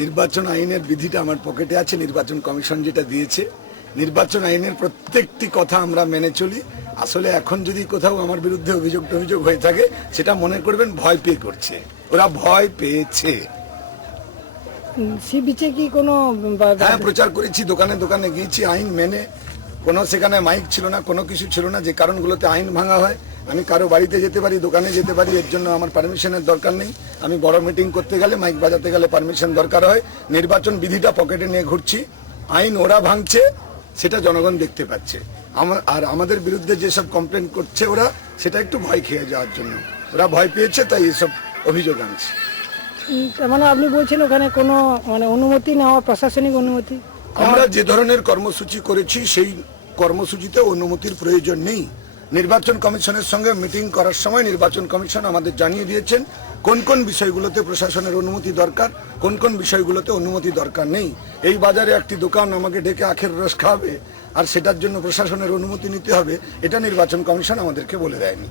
নির্বাচন আইনের বিধিটা আমার পকেটে আছে, নির্বাচন কমিশন যেটা দিয়েছে। নির্বাচন আইনের প্রত্যেকটি কথা আমরা মেনে চলি। আসলে এখন যদি কোথাও আমার বিরুদ্ধে অভিযোগ হয়ে থাকে, সেটা মনে করবেন ভয় পেয়ে করছে, ওরা ভয় পেয়েছে। সে বিচে কি কোনো হ্যাঁ, প্রচার করেছি, দোকানে দোকানে গিয়েছি আইন মেনে। কোনো সেখানে মাইক ছিল না, কোনো কিছু ছিল না। যে কারণগুলোতে আইন ভাঙা হয়, আমি কারো বাড়িতে যেতে পারি, দোকানে যেতে পারি, এর জন্য আমার পারমিশনের দরকার নেই। আমি বড় মিটিং করতে গেলে, মাইক বাজাতে গেলে পারমিশন দরকার হয়। নির্বাচন বিধিটা পকেটে নিয়ে ঘুরছি। আইন ওরা ভাঙছে, সেটা জনগণ দেখতে পাচ্ছে। আর আমাদের বিরুদ্ধে যেসব কমপ্লেন করছে ওরা, সেটা একটু ভয় খেয়ে যাওয়ার জন্য। ওরা ভয় পেয়েছে, তাই এসব অভিযোগ আনছে। মানে আপনি বলছেন ওখানে কোনো অনুমতি নেওয়া, প্রশাসনিক অনুমতি? আমরা যে ধরনের কর্মসূচি করেছি, সেই কর্মসূচিতে অনুমতির প্রয়োজন নেই। নির্বাচন কমিশনের সঙ্গে মিটিং করার সময় নির্বাচন কমিশন আমাদের জানিয়ে দিয়েছেন কোন কোন বিষয়গুলোতে প্রশাসনের অনুমতি দরকার, কোন কোন বিষয়গুলোতে অনুমতি দরকার নেই। এই বাজারে একটি দোকান আমাকে ডেকে আখের রস খাওয়াবে, আর সেটার জন্য প্রশাসনের অনুমতি নিতে হবে, এটা নির্বাচন কমিশন আমাদেরকে বলে দেয়নি।